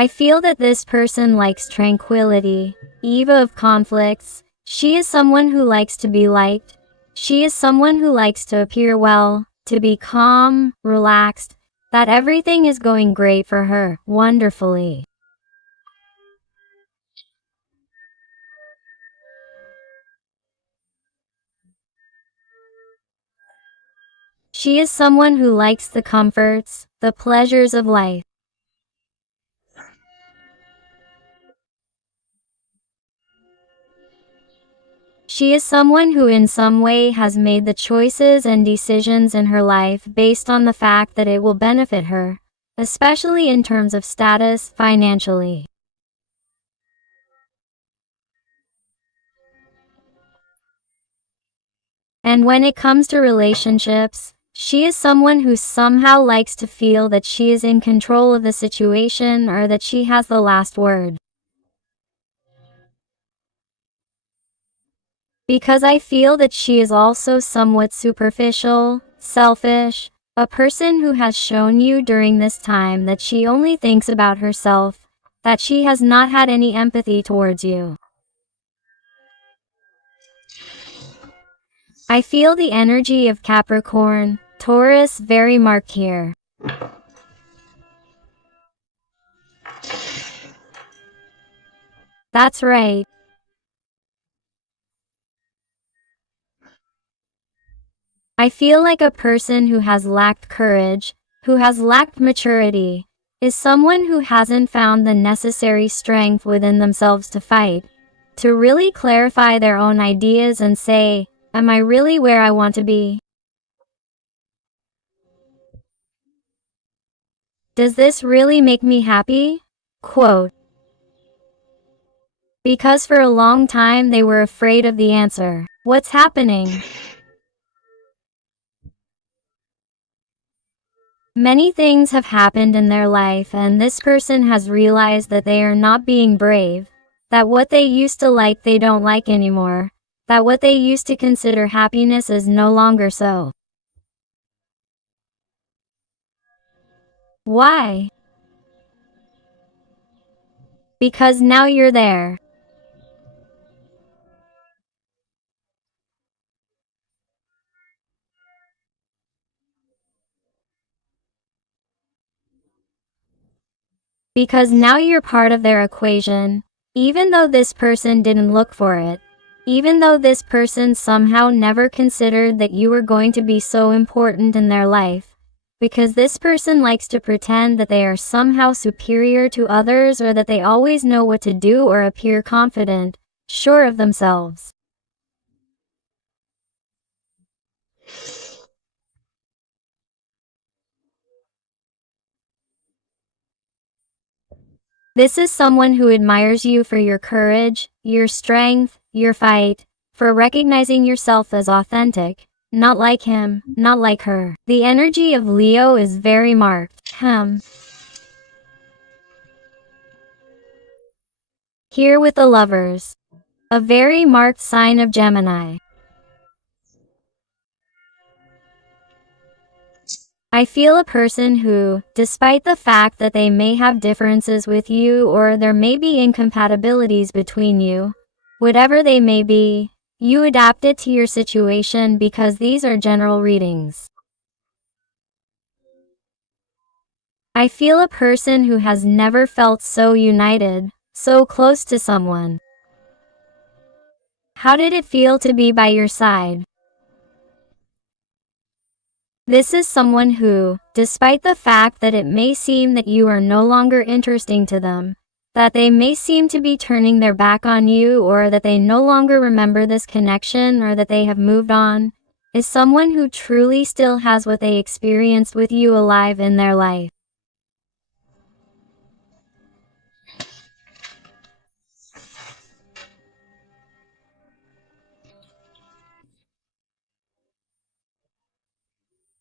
I feel that this person likes tranquility, eve of conflicts. She is someone who likes to be liked. She is someone who likes to appear well, to be calm, relaxed, that everything is going great for her, wonderfully. She is someone who likes the comforts, the pleasures of life. She is someone who in some way has made the choices and decisions in her life based on the fact that it will benefit her, especially in terms of status, financially. And when it comes to relationships, she is someone who somehow likes to feel that she is in control of the situation or that she has the last word. Because I feel that she is also somewhat superficial, selfish, a person who has shown you during this time that she only thinks about herself, that she has not had any empathy towards you. I feel the energy of Capricorn, Taurus very marked here. That's right. I feel like a person who has lacked courage, who has lacked maturity, is someone who hasn't found the necessary strength within themselves to fight, to really clarify their own ideas and say, am I really where I want to be? Does this really make me happy? Quote. Because for a long time they were afraid of the answer. What's happening? Many things have happened in their life and this person has realized that they are not being brave, that what they used to like they don't like anymore, that what they used to consider happiness is no longer so. Why? Because now you're there. Because now you're part of their equation, even though this person didn't look for it. Even though this person somehow never considered that you were going to be so important in their life. Because this person likes to pretend that they are somehow superior to others or that they always know what to do or appear confident, sure of themselves. This is someone who admires you for your courage, your strength, your fight, for recognizing yourself as authentic, not like him, not like her. The energy of Leo is very marked. Here with the Lovers. A very marked sign of Gemini. I feel a person who, despite the fact that they may have differences with you or there may be incompatibilities between you, whatever they may be, you adapt it to your situation because these are general readings. I feel a person who has never felt so united, so close to someone. How did it feel to be by your side? This is someone who, despite the fact that it may seem that you are no longer interesting to them, that they may seem to be turning their back on you or that they no longer remember this connection or that they have moved on, is someone who truly still has what they experienced with you alive in their life.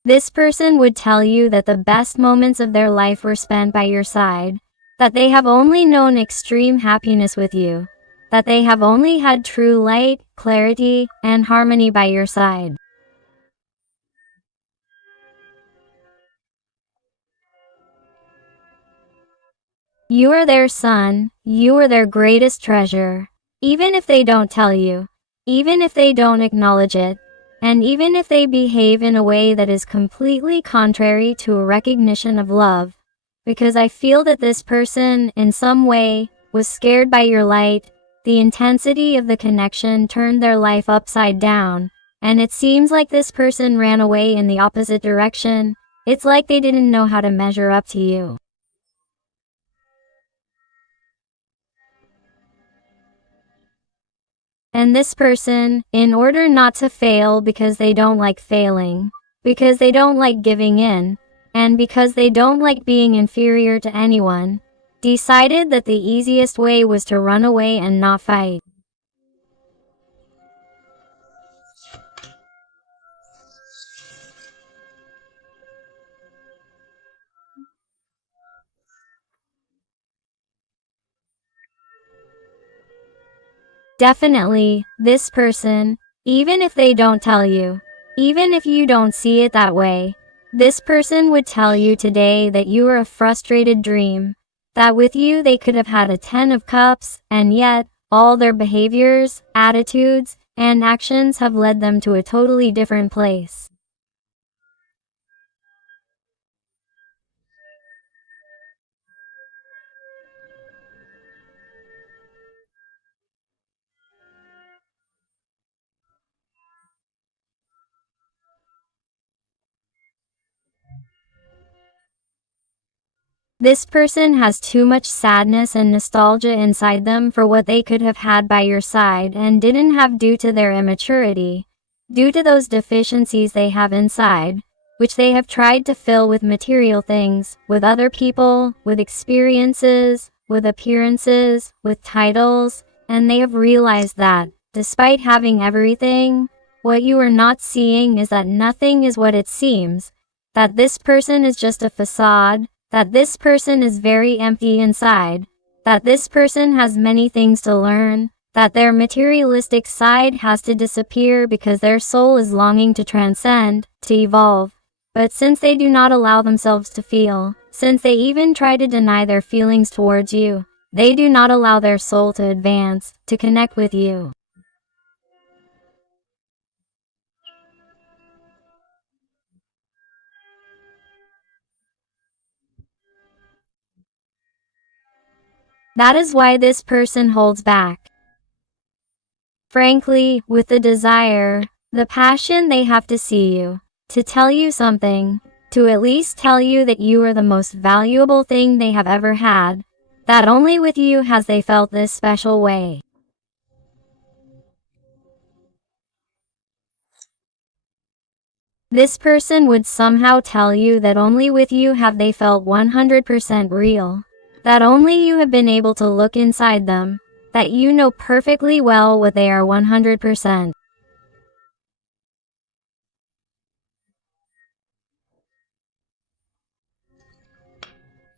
This person would tell you that the best moments of their life were spent by your side, that they have only known extreme happiness with you, that they have only had true light, clarity, and harmony by your side. You are their sun, you are their greatest treasure. Even if they don't tell you, even if they don't acknowledge it, and even if they behave in a way that is completely contrary to a recognition of love. Because I feel that this person, in some way, was scared by your light. The intensity of the connection turned their life upside down, and it seems like this person ran away in the opposite direction. It's like they didn't know how to measure up to you. And this person, in order not to fail because they don't like failing, because they don't like giving in, and because they don't like being inferior to anyone, decided that the easiest way was to run away and not fight. Definitely, this person, even if they don't tell you, even if you don't see it that way, this person would tell you today that you are a frustrated dream, that with you they could have had a 10 of cups, and yet, all their behaviors, attitudes, and actions have led them to a totally different place. This person has too much sadness and nostalgia inside them for what they could have had by your side and didn't have due to their immaturity, due to those deficiencies they have inside, which they have tried to fill with material things, with other people, with experiences, with appearances, with titles, and they have realized that, despite having everything, what you are not seeing is that nothing is what it seems, that this person is just a facade, that this person is very empty inside, that this person has many things to learn, that their materialistic side has to disappear because their soul is longing to transcend, to evolve. But since they do not allow themselves to feel, since they even try to deny their feelings towards you, they do not allow their soul to advance, to connect with you. That is why this person holds back. Frankly, with the desire, the passion they have to see you, to tell you something, to at least tell you that you are the most valuable thing they have ever had, that only with you has they felt this special way. This person would somehow tell you that only with you have they felt 100% real, that only you have been able to look inside them, that you know perfectly well what they are 100%.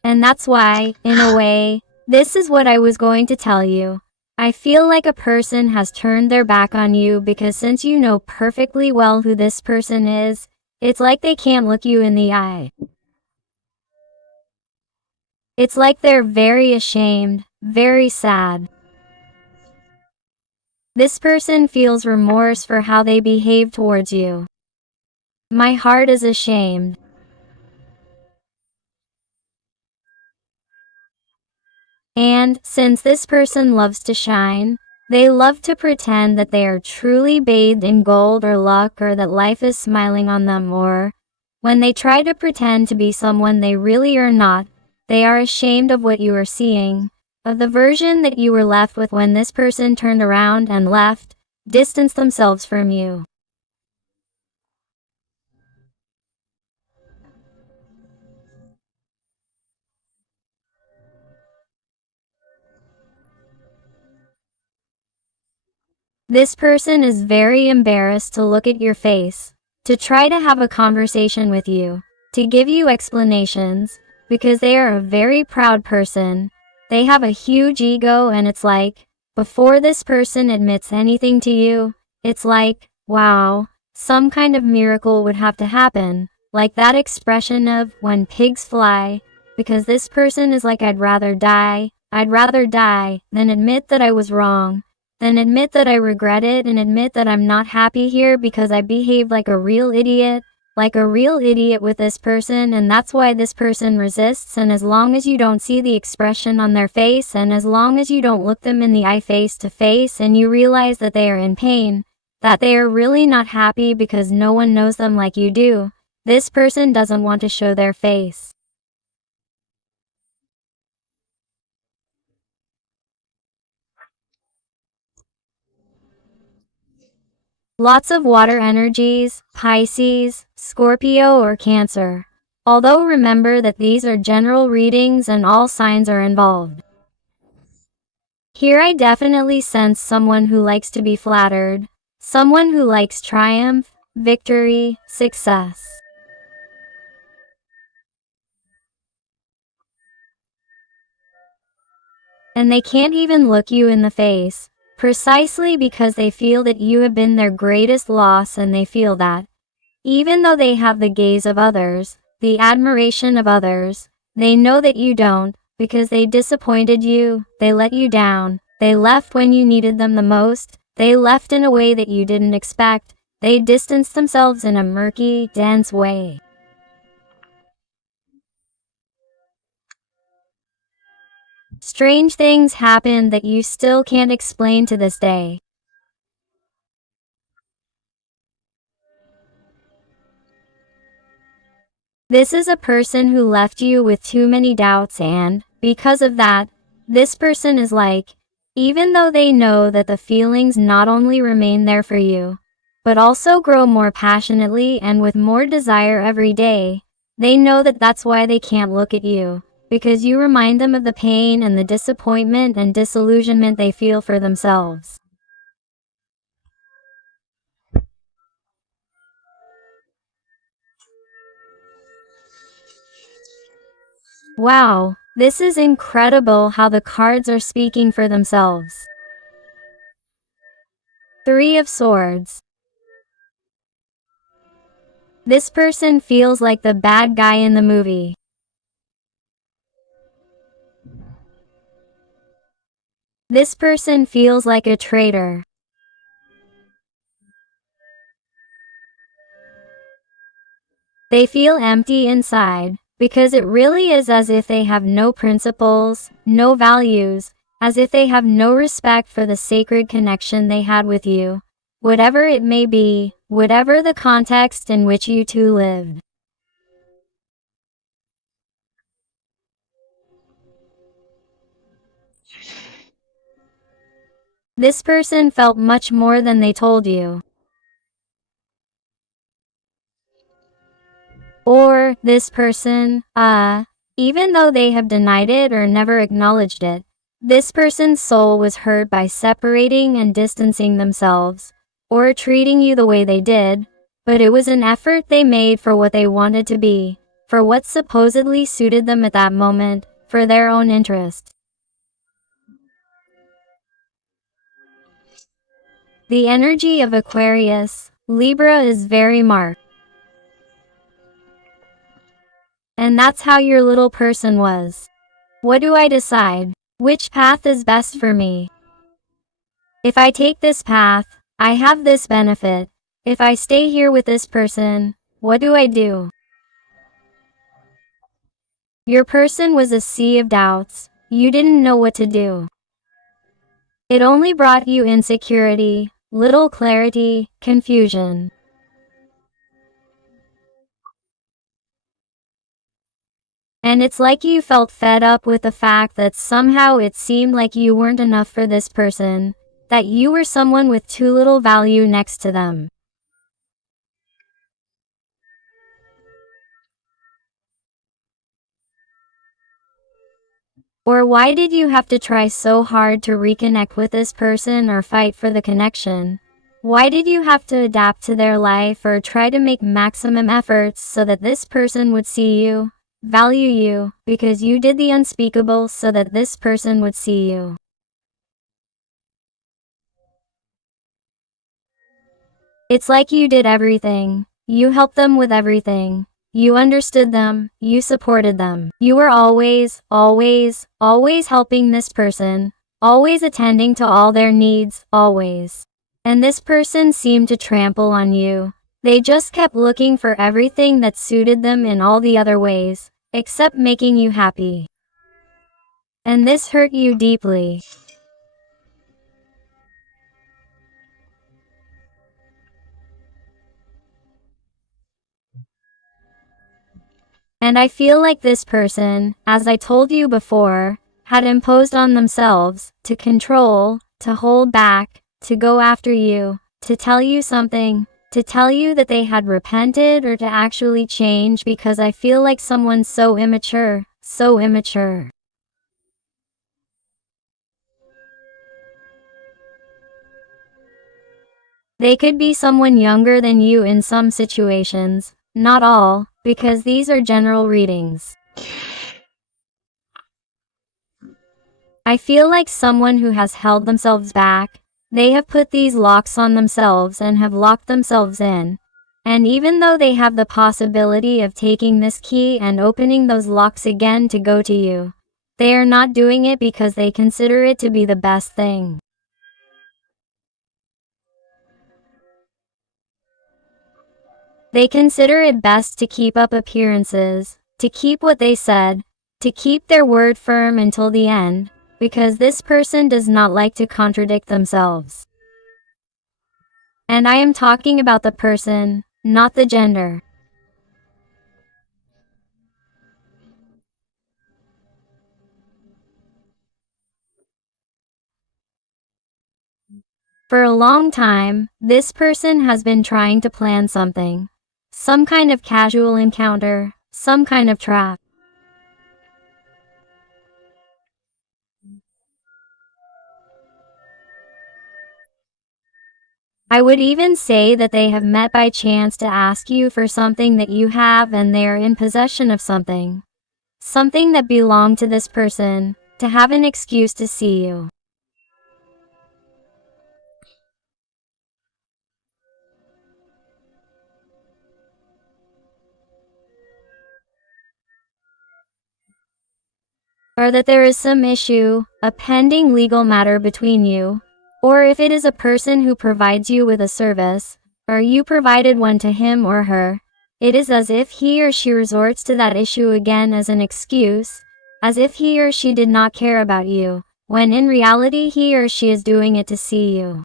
And that's why, in a way, this is what I was going to tell you. I feel like a person has turned their back on you because since you know perfectly well who this person is, it's like they can't look you in the eye. It's like they're very ashamed, very sad. This person feels remorse for how they behave towards you. My heart is ashamed. And, since this person loves to shine, they love to pretend that they are truly bathed in gold or luck or that life is smiling on them, or, when they try to pretend to be someone they really are not, they are ashamed of what you are seeing, of the version that you were left with when this person turned around and left, distanced themselves from you. This person is very embarrassed to look at your face, to try to have a conversation with you, to give you explanations, because they are a very proud person. They have a huge ego and it's like, before this person admits anything to you, it's like, wow, some kind of miracle would have to happen, like that expression of when pigs fly, because this person is like, I'd rather die than admit that I was wrong, than admit that I regret it and admit that I'm not happy here because I behaved like a real idiot with this person, and that's why this person resists. And as long as you don't see the expression on their face, and as long as you don't look them in the eye face to face, and you realize that they are in pain, that they are really not happy because no one knows them like you do, this person doesn't want to show their face. Lots of water energies, Pisces, Scorpio or Cancer. Although remember that these are general readings and all signs are involved. Here I definitely sense someone who likes to be flattered, someone who likes triumph, victory, success. And they can't even look you in the face, precisely because they feel that you have been their greatest loss, and they feel that, even though they have the gaze of others, the admiration of others, they know that you don't, because they disappointed you, they let you down, they left when you needed them the most, they left in a way that you didn't expect, they distanced themselves in a murky, dense way. Strange things happened that you still can't explain to this day. This is a person who left you with too many doubts, and, because of that, this person is like, even though they know that the feelings not only remain there for you, but also grow more passionately and with more desire every day, they know that that's why they can't look at you, because you remind them of the pain and the disappointment and disillusionment they feel for themselves. Wow, this is incredible how the cards are speaking for themselves. Three of Swords. This person feels like the bad guy in the movie. This person feels like a traitor. They feel empty inside, because it really is as if they have no principles, no values, as if they have no respect for the sacred connection they had with you, whatever it may be, whatever the context in which you two lived. This person felt much more than they told you. Or, this person, even though they have denied it or never acknowledged it, this person's soul was hurt by separating and distancing themselves, or treating you the way they did, but it was an effort they made for what they wanted to be, for what supposedly suited them at that moment, for their own interest. The energy of Aquarius, Libra is very marked. And that's how your little person was. What do I decide? Which path is best for me? If I take this path, I have this benefit. If I stay here with this person, what do I do? Your person was a sea of doubts. You didn't know what to do. It only brought you insecurity, little clarity, confusion. And it's like you felt fed up with the fact that somehow it seemed like you weren't enough for this person, that you were someone with too little value next to them. Or why did you have to try so hard to reconnect with this person or fight for the connection? Why did you have to adapt to their life or try to make maximum efforts so that this person would see you, value you, because you did the unspeakable so that this person would see you? It's like you did everything. You helped them with everything. You understood them, you supported them. You were always, always, always helping this person, always attending to all their needs, always. And this person seemed to trample on you. They just kept looking for everything that suited them in all the other ways, except making you happy. And this hurt you deeply. And I feel like this person, as I told you before, had imposed on themselves to control, to hold back, to go after you, to tell you something, to tell you that they had repented or to actually change, because I feel like someone's so immature, so immature. They could be someone younger than you in some situations, not all, because these are general readings. I feel like someone who has held themselves back. They have put these locks on themselves and have locked themselves in. And even though they have the possibility of taking this key and opening those locks again to go to you, they are not doing it because they consider it to be the best thing. They consider it best to keep up appearances, to keep what they said, to keep their word firm until the end, because this person does not like to contradict themselves. And I am talking about the person, not the gender. For a long time, this person has been trying to plan something. Some kind of casual encounter, some kind of trap. I would even say that they have met by chance to ask you for something that you have, and they are in possession of something. Something that belonged to this person, to have an excuse to see you. Or that there is some issue, a pending legal matter between you. Or if it is a person who provides you with a service, or you provided one to him or her, it is as if he or she resorts to that issue again as an excuse, as if he or she did not care about you, when in reality he or she is doing it to see you.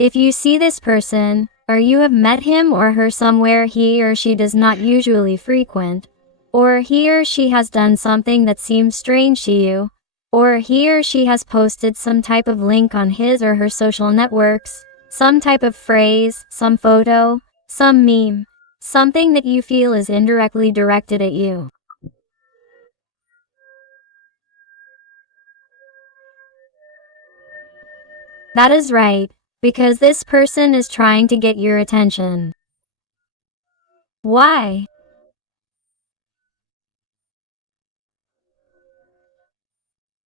If you see this person, or you have met him or her somewhere he or she does not usually frequent, or he or she has done something that seems strange to you, or he or she has posted some type of link on his or her social networks, some type of phrase, some photo, some meme, something that you feel is indirectly directed at you. That is right, because this person is trying to get your attention. Why?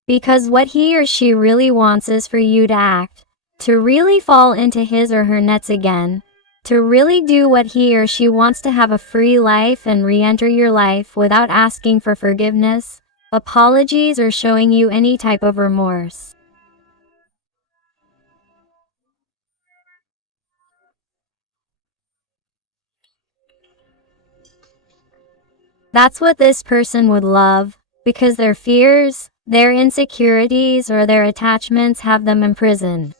Because what he or she really wants is for you to act, to really fall into his or her nets again, to really do what he or she wants, to have a free life and re-enter your life without asking for forgiveness, apologies, or showing you any type of remorse. That's what this person would love, because their fears, their insecurities, or their attachments have them imprisoned.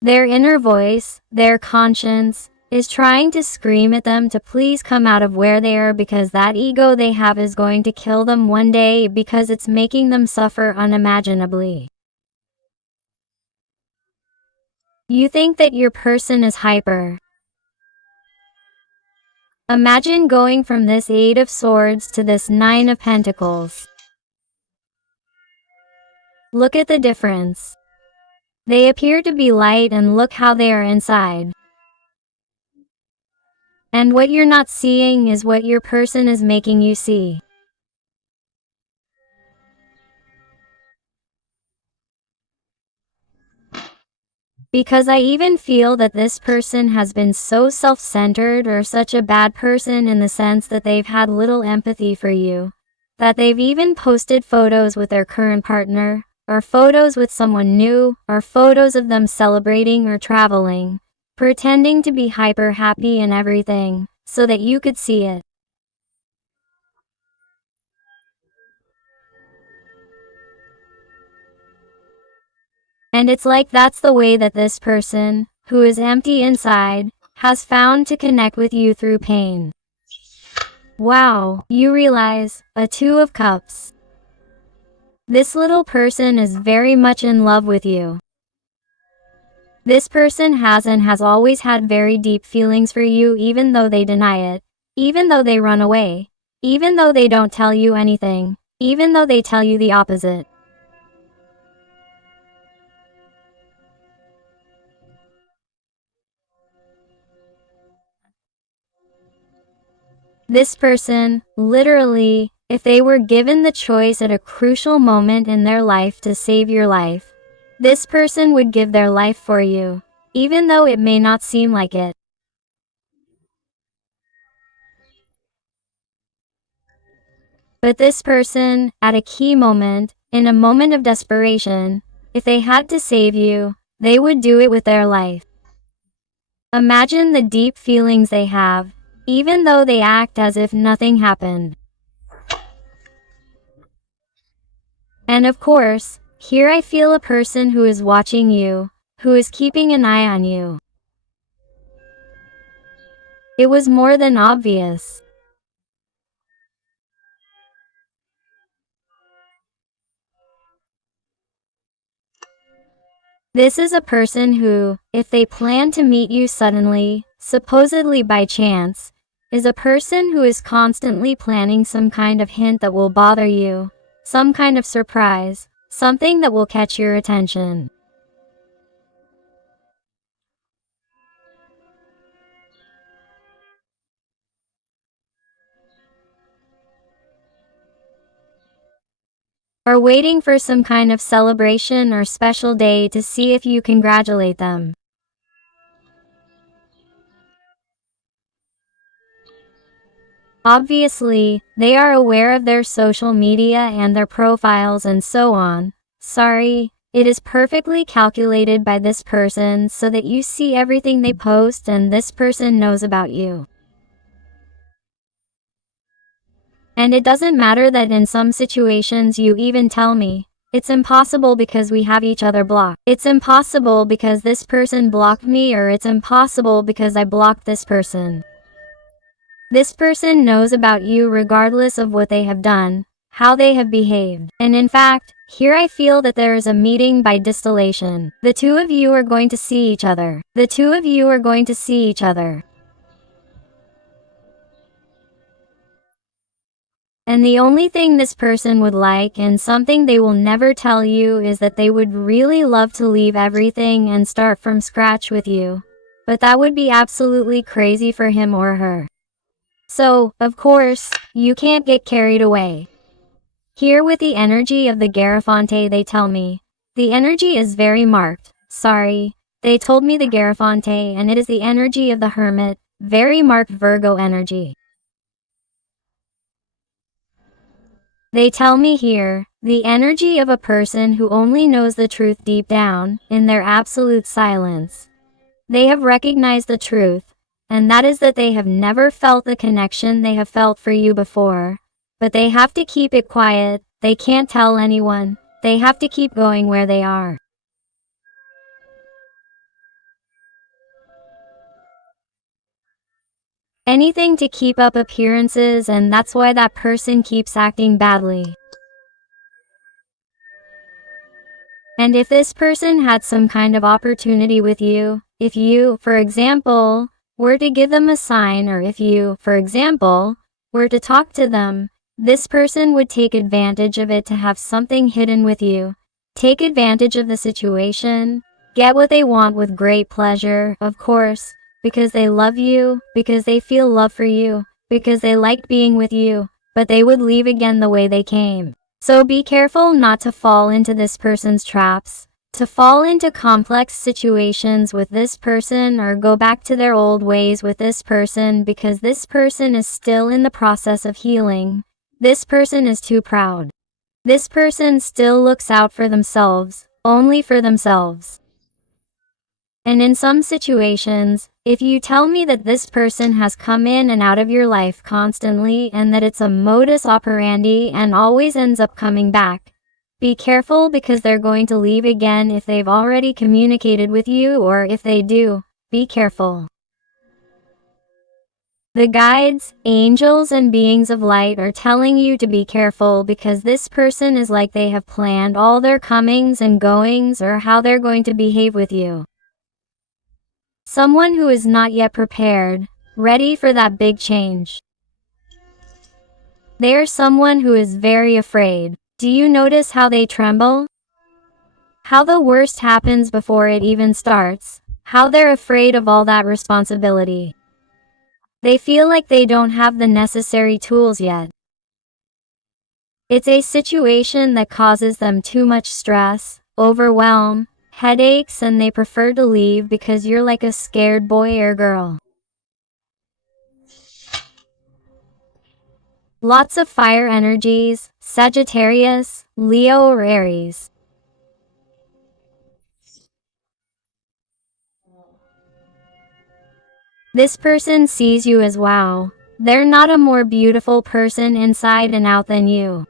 Their inner voice, their conscience, is trying to scream at them to please come out of where they are, because that ego they have is going to kill them one day, because it's making them suffer unimaginably. You think that your person is hyper. Imagine going from this Eight of Swords to this Nine of Pentacles. Look at the difference. They appear to be light and look how they are inside. And what you're not seeing is what your person is making you see. Because I even feel that this person has been so self-centered or such a bad person in the sense that they've had little empathy for you, that they've even posted photos with their current partner, or photos with someone new, or photos of them celebrating or traveling, pretending to be hyper happy and everything, so that you could see it. And it's like that's the way that this person, who is empty inside, has found to connect with you through pain. Wow, you realize, a Two of Cups. This little person is very much in love with you. This person has and has always had very deep feelings for you, even though they deny it, even though they run away, even though they don't tell you anything, even though they tell you the opposite. This person, literally, if they were given the choice at a crucial moment in their life to save your life, this person would give their life for you, even though it may not seem like it. But this person, at a key moment, in a moment of desperation, if they had to save you, they would do it with their life. Imagine the deep feelings they have, even though they act as if nothing happened. And of course, here I feel a person who is watching you, who is keeping an eye on you. It was more than obvious. This is a person who, if they plan to meet you suddenly, supposedly by chance, is a person who is constantly planning some kind of hint that will bother you, some kind of surprise, something that will catch your attention. Or waiting for some kind of celebration or special day to see if you congratulate them. Obviously, they are aware of their social media and their profiles and so on. Sorry, it is perfectly calculated by this person so that you see everything they post and this person knows about you. And it doesn't matter that in some situations you even tell me, it's impossible because we have each other blocked. It's impossible because this person blocked me, or it's impossible because I blocked this person. This person knows about you regardless of what they have done, how they have behaved. And in fact, here I feel that there is a meeting by distillation. The two of you are going to see each other. The two of you are going to see each other. And the only thing this person would like, and something they will never tell you, is that they would really love to leave everything and start from scratch with you. But that would be absolutely crazy for him or her. So, of course, you can't get carried away. Here with the energy of the Garafonte, they tell me, the energy is very marked. Sorry, they told me the Garafonte, and it is the energy of the Hermit, very marked Virgo energy. They tell me here, the energy of a person who only knows the truth deep down, in their absolute silence. They have recognized the truth, and that is that they have never felt the connection they have felt for you before. But they have to keep it quiet, they can't tell anyone, they have to keep going where they are. Anything to keep up appearances, and that's why that person keeps acting badly. And if this person had some kind of opportunity with you, if you, for example, were to give them a sign, or if you, for example, were to talk to them, this person would take advantage of it to have something hidden with you, take advantage of the situation, get what they want with great pleasure, of course, because they love you, because they feel love for you, because they liked being with you, but they would leave again the way they came. So be careful not to fall into this person's traps, to fall into complex situations with this person or go back to their old ways with this person, because this person is still in the process of healing. This person is too proud. This person still looks out for themselves, only for themselves. And in some situations, if you tell me that this person has come in and out of your life constantly and that it's a modus operandi and always ends up coming back, be careful, because they're going to leave again if they've already communicated with you, or if they do, be careful. The guides, angels, and beings of light are telling you to be careful, because this person is like they have planned all their comings and goings or how they're going to behave with you. Someone who is not yet prepared, ready for that big change. They are someone who is very afraid. Do you notice how they tremble? How the worst happens before it even starts. How they're afraid of all that responsibility. They feel like they don't have the necessary tools yet. It's a situation that causes them too much stress, overwhelm, headaches, and they prefer to leave because you're like a scared boy or girl. Lots of fire energies, Sagittarius, Leo, or Aries. This person sees you as wow. They're not a more beautiful person inside and out than you.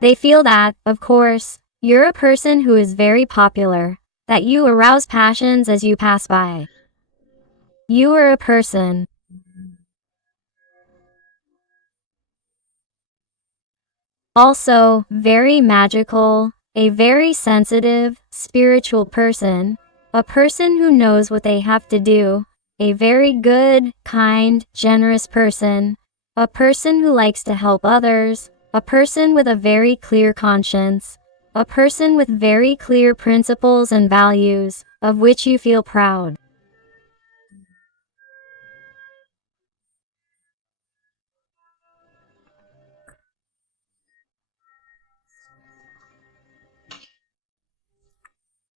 They feel that, of course, you're a person who is very popular, that you arouse passions as you pass by. You are a person. Also, very magical, a very sensitive, spiritual person, a person who knows what they have to do, a very good, kind, generous person, a person who likes to help others, a person with a very clear conscience, a person with very clear principles and values, of which you feel proud.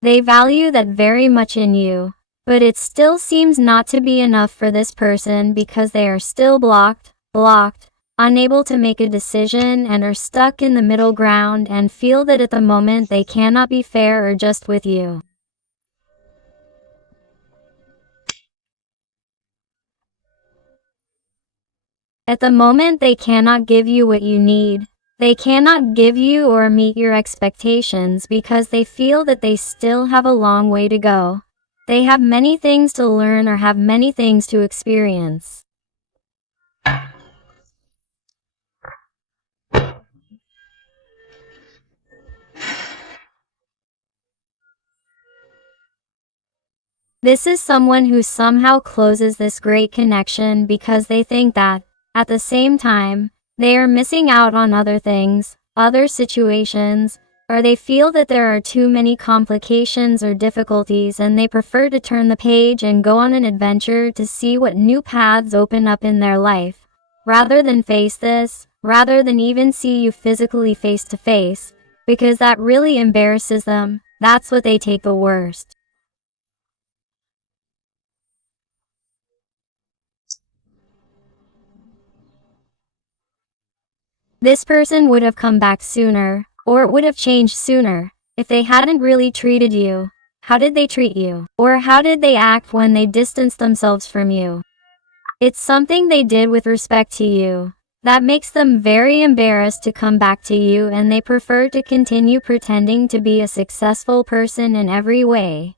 They value that very much in you, but it still seems not to be enough for this person, because they are still blocked, unable to make a decision, and are stuck in the middle ground and feel that at the moment they cannot be fair or just with you. At the moment they cannot give you what you need. They cannot give you or meet your expectations because they feel that they still have a long way to go. They have many things to learn or have many things to experience. This is someone who somehow closes this great connection because they think that, at the same time, they are missing out on other things, other situations, or they feel that there are too many complications or difficulties and they prefer to turn the page and go on an adventure to see what new paths open up in their life, rather than face this, rather than even see you physically face to face, because that really embarrasses them. That's what they take the worst. This person would have come back sooner, or it would have changed sooner, if they hadn't really treated you. How did they treat you? Or how did they act when they distanced themselves from you? It's something they did with respect to you. That makes them very embarrassed to come back to you, and they prefer to continue pretending to be a successful person in every way.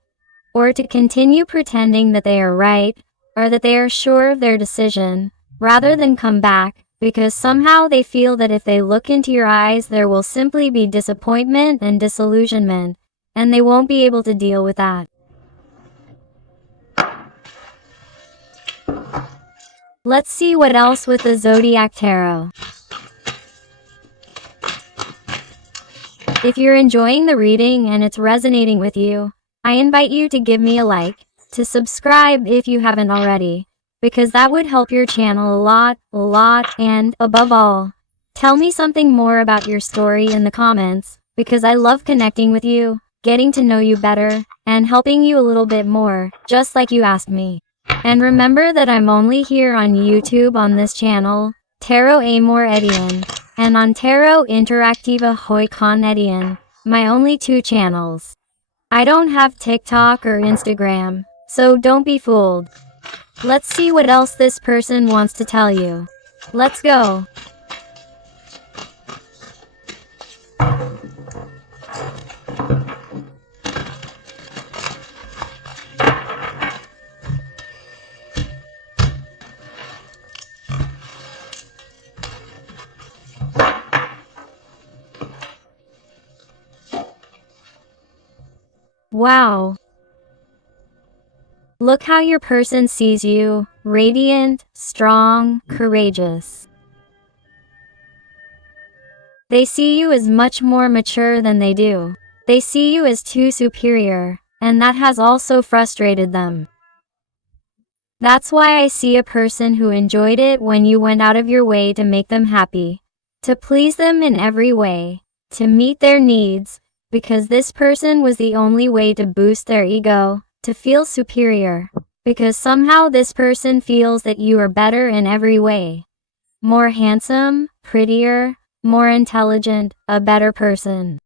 Or to continue pretending that they are right, or that they are sure of their decision, rather than come back, because somehow they feel that if they look into your eyes there will simply be disappointment and disillusionment, and they won't be able to deal with that. Let's see what else with the Zodiac Tarot. If you're enjoying the reading and it's resonating with you, I invite you to give me a like, to subscribe if you haven't already, because that would help your channel a lot, and above all, tell me something more about your story in the comments, because I love connecting with you, getting to know you better, and helping you a little bit more, just like you asked me. And remember that I'm only here on YouTube on this channel, Tarot Amor Edian, and on Tarot Interactiva Hoy Con Edian, my only two channels. I don't have TikTok or Instagram, so don't be fooled. Let's see what else this person wants to tell you. Let's go. Wow. Look how your person sees you, radiant, strong, courageous. They see you as much more mature than they do. They see you as too superior, and that has also frustrated them. That's why I see a person who enjoyed it when you went out of your way to make them happy, to please them in every way, to meet their needs, because this person was the only way to boost their ego, to feel superior, because somehow this person feels that you are better in every way. More handsome, prettier, more intelligent, a better person.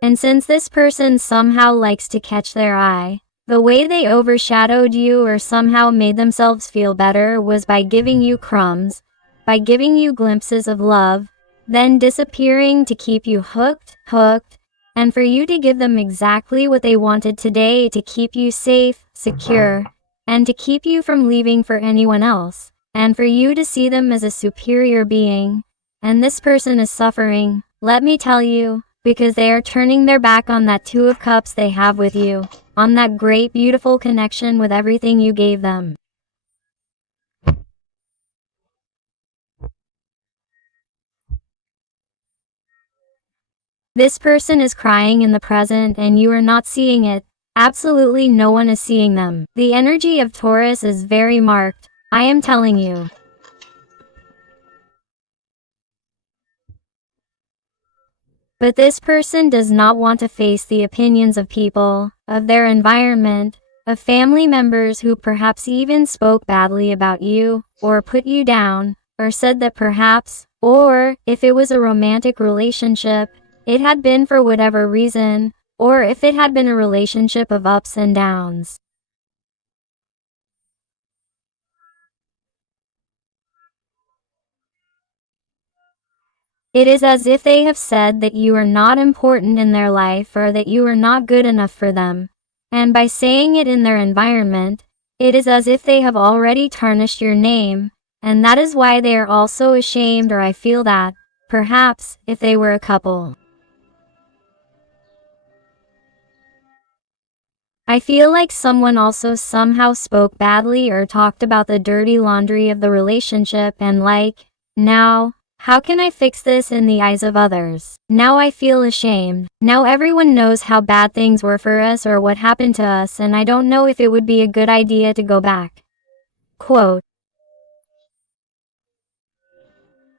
And since this person somehow likes to catch their eye, the way they overshadowed you or somehow made themselves feel better was by giving you crumbs, by giving you glimpses of love, then disappearing to keep you hooked, and for you to give them exactly what they wanted today to keep you safe, secure, and to keep you from leaving for anyone else, and for you to see them as a superior being. And this person is suffering, let me tell you, because they are turning their back on that Two of Cups they have with you, on that great beautiful connection with everything you gave them. This person is crying in the present and you are not seeing it. Absolutely no one is seeing them. The energy of Taurus is very marked, I am telling you. But this person does not want to face the opinions of people, of their environment, of family members who perhaps even spoke badly about you, or put you down, or said that perhaps, or if it was a romantic relationship, it had been for whatever reason, or if it had been a relationship of ups and downs. It is as if they have said that you are not important in their life or that you are not good enough for them. And by saying it in their environment, it is as if they have already tarnished your name, and that is why they are also ashamed, or I feel that, perhaps, if they were a couple. I feel like someone also somehow spoke badly or talked about the dirty laundry of the relationship and like, now, how can I fix this in the eyes of others? Now I feel ashamed. Now everyone knows how bad things were for us or what happened to us, and I don't know if it would be a good idea to go back. Quote.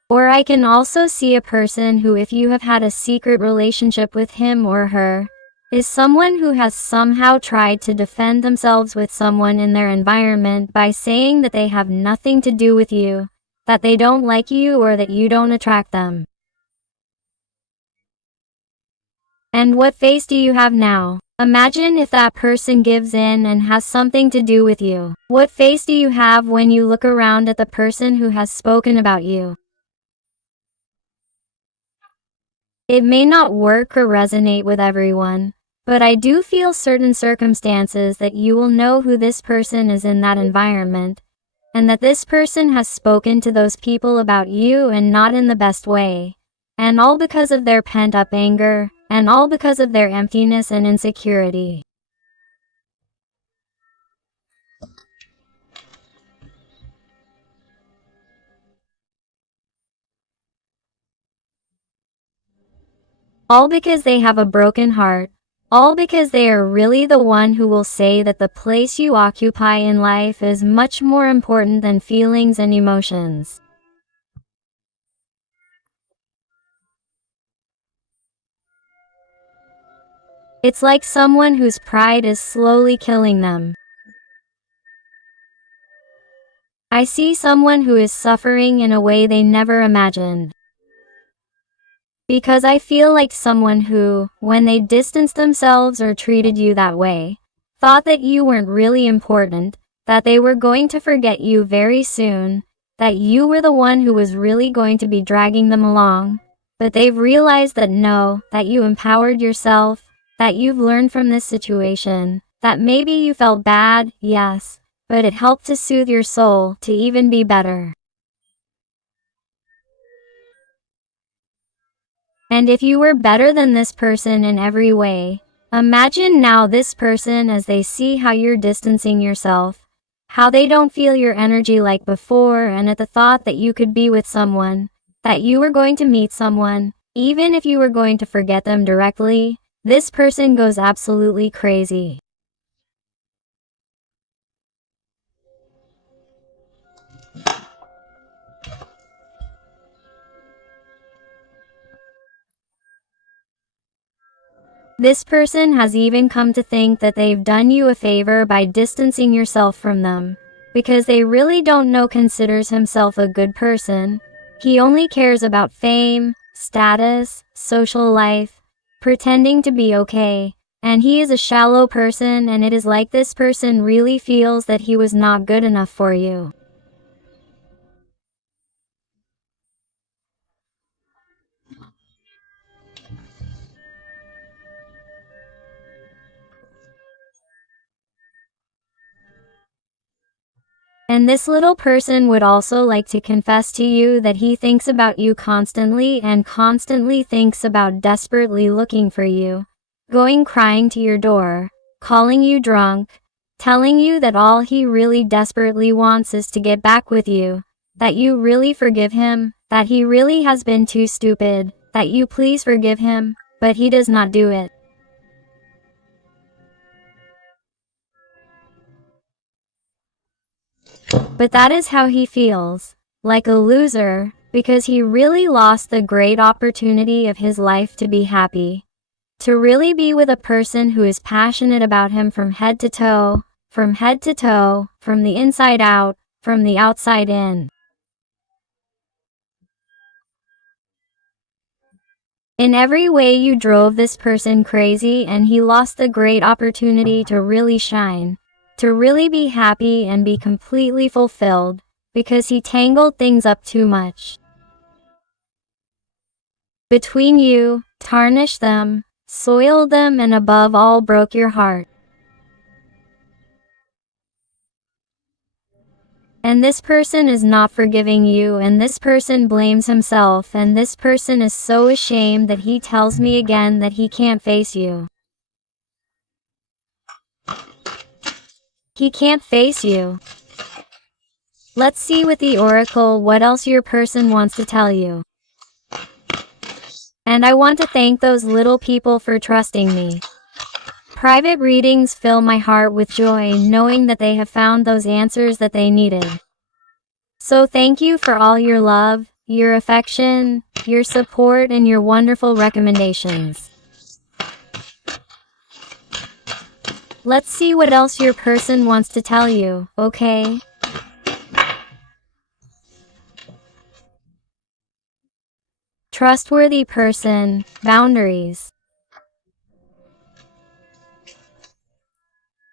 Or I can also see a person who, if you have had a secret relationship with him or her, is someone who has somehow tried to defend themselves with someone in their environment by saying that they have nothing to do with you, that they don't like you or that you don't attract them. And what face do you have now? Imagine if that person gives in and has something to do with you. What face do you have when you look around at the person who has spoken about you? It may not work or resonate with everyone, but I do feel certain circumstances that you will know who this person is in that environment, and that this person has spoken to those people about you and not in the best way, and all because of their pent-up anger, and all because of their emptiness and insecurity. All because they have a broken heart. All because they are really the one who will say that the place you occupy in life is much more important than feelings and emotions. It's like someone whose pride is slowly killing them. I see someone who is suffering in a way they never imagined. Because I feel like someone who, when they distanced themselves or treated you that way, thought that you weren't really important, that they were going to forget you very soon, that you were the one who was really going to be dragging them along. But they've realized that no, that you empowered yourself, that you've learned from this situation, that maybe you felt bad, yes, but it helped to soothe your soul to even be better. And if you were better than this person in every way, imagine now this person as they see how you're distancing yourself, how they don't feel your energy like before, and at the thought that you could be with someone, that you were going to meet someone, even if you were going to forget them directly, this person goes absolutely crazy. This person has even come to think that they've done you a favor by distancing yourself from them, because they really don't know considers himself a good person. He only cares about fame, status, social life, pretending to be okay, and he is a shallow person, and it is like this person really feels that he was not good enough for you. And this little person would also like to confess to you that he thinks about you constantly and constantly thinks about desperately looking for you, going crying to your door, calling you drunk, telling you that all he really desperately wants is to get back with you, that you really forgive him, that he really has been too stupid, that you please forgive him, but he does not do it. But that is how he feels, like a loser, because he really lost the great opportunity of his life to be happy. To really be with a person who is passionate about him from head to toe, from head to toe, from the inside out, from the outside in. In every way you drove this person crazy, and he lost the great opportunity to really shine, to really be happy and be completely fulfilled, because he tangled things up too much between you, tarnished them, soiled them, and above all broke your heart. And this person is not forgiving you, and this person blames himself, and this person is so ashamed that he tells me again that he can't face you. He can't face you. Let's see with the oracle what else your person wants to tell you. And I want to thank those little people for trusting me. Private readings fill my heart with joy knowing that they have found those answers that they needed. So thank you for all your love, your affection, your support, and your wonderful recommendations. Let's see what else your person wants to tell you, okay? Trustworthy person, boundaries.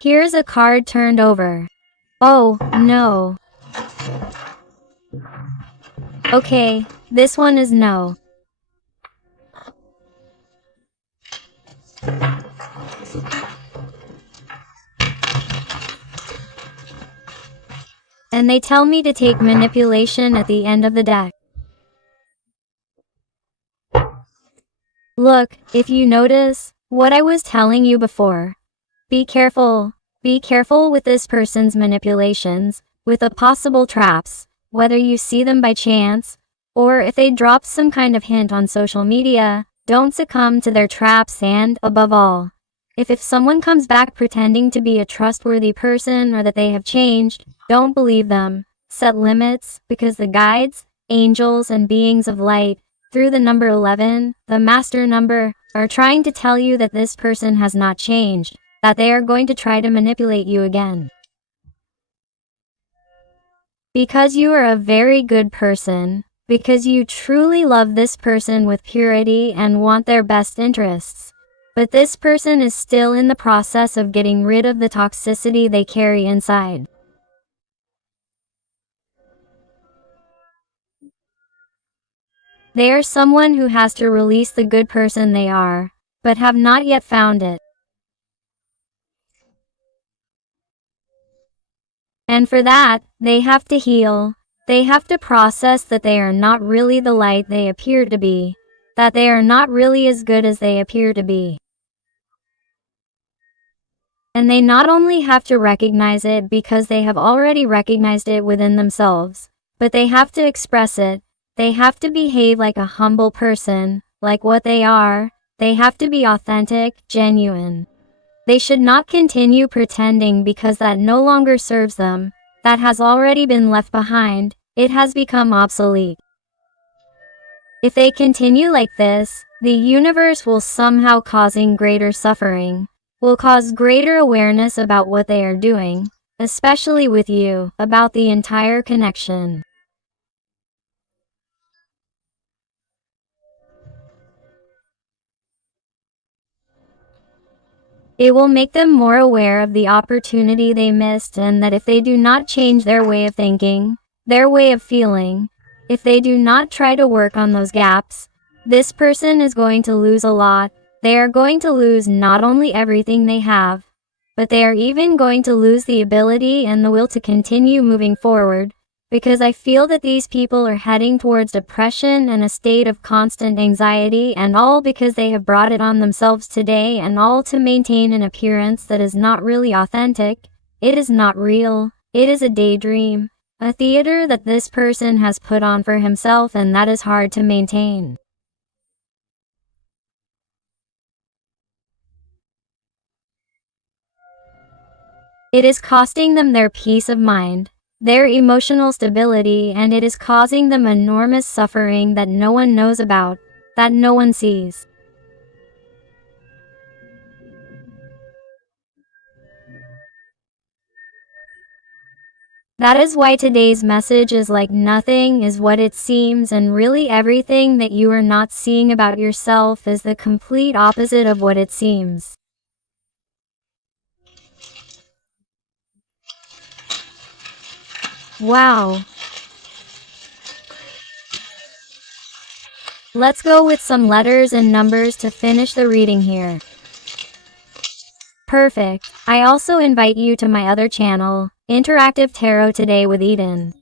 Here's a card turned over. Oh, no. Okay, this one is no. And they tell me to take manipulation at the end of the deck. Look, if you notice, what I was telling you before. Be careful with this person's manipulations, with the possible traps, whether you see them by chance, or if they drop some kind of hint on social media, Don't succumb to their traps and, above all, if someone comes back pretending to be a trustworthy person or that they have changed, don't believe them. Set limits, because the guides, angels, and beings of light, through the number 11, the master number, are trying to tell you that this person has not changed, that they are going to try to manipulate you again. Because you are a very good person, because you truly love this person with purity and want their best interests. But this person is still in the process of getting rid of the toxicity they carry inside. They are someone who has to release the good person they are, but have not yet found it. And for that, they have to heal. They have to process that they are not really the light they appear to be, that they are not really as good as they appear to be. And they not only have to recognize it because they have already recognized it within themselves, but they have to express it. They have to behave like a humble person, like what they are. They have to be authentic, genuine. They should not continue pretending because that no longer serves them. That has already been left behind. It has become obsolete. If they continue like this, the universe will somehow causing greater suffering, will cause greater awareness about what they are doing, especially with you, about the entire connection. It will make them more aware of the opportunity they missed, and that if they do not change their way of thinking, their way of feeling, if they do not try to work on those gaps, this person is going to lose a lot. They are going to lose not only everything they have, but they are even going to lose the ability and the will to continue moving forward, because I feel that these people are heading towards depression and a state of constant anxiety, and all because they have brought it on themselves today, and all to maintain an appearance that is not really authentic. It is not real. It is a daydream, a theater that this person has put on for himself, and that is hard to maintain. It is costing them their peace of mind, their emotional stability, and it is causing them enormous suffering that no one knows about, that no one sees. That is why today's message is like nothing is what it seems, and really everything that you are not seeing about yourself is the complete opposite of what it seems. Wow. Let's go with some letters and numbers to finish the reading here. Perfect. I also invite you to my other channel, Interactive Tarot Today with Eden.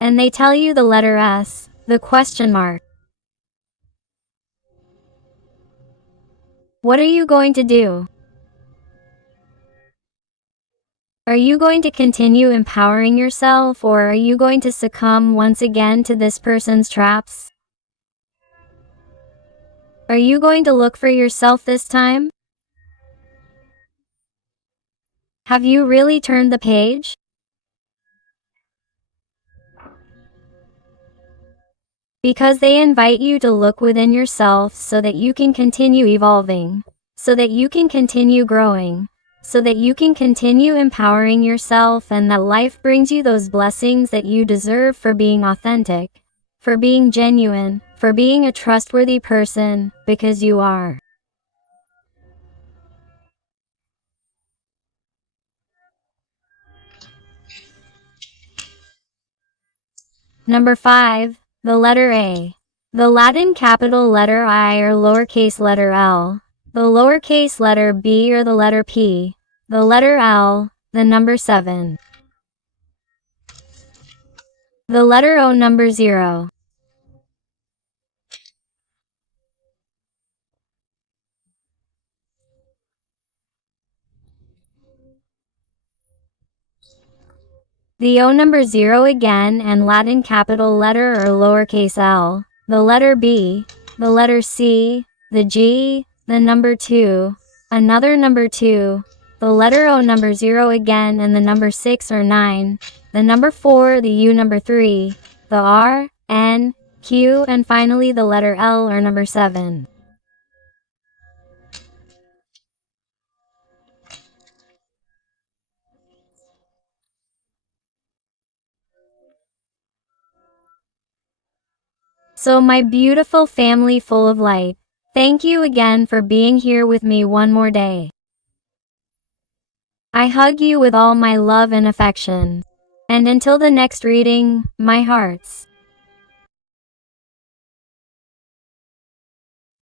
And they tell you the letter S, the question mark. What are you going to do? Are you going to continue empowering yourself, or are you going to succumb once again to this person's traps? Are you going to look for yourself this time? Have you really turned the page? Because they invite you to look within yourself so that you can continue evolving, so that you can continue growing, so that you can continue empowering yourself, and that life brings you those blessings that you deserve for being authentic, for being genuine, for being a trustworthy person, because you are. Number 5, the letter A. The Latin capital letter I or lowercase letter L, the lowercase letter B or the letter P, the letter L, the number 7. The letter O, number 0. The O, number 0 again, and Latin capital letter or lowercase l, the letter B, the letter C, the G, the number 2, another number 2, the letter O, number 0 again, and the number 6 or 9, the number 4, the U, number 3, the R, N, Q, and finally the letter L or number 7. So my beautiful family full of light, thank you again for being here with me one more day. I hug you with all my love and affection. And until the next reading, my hearts.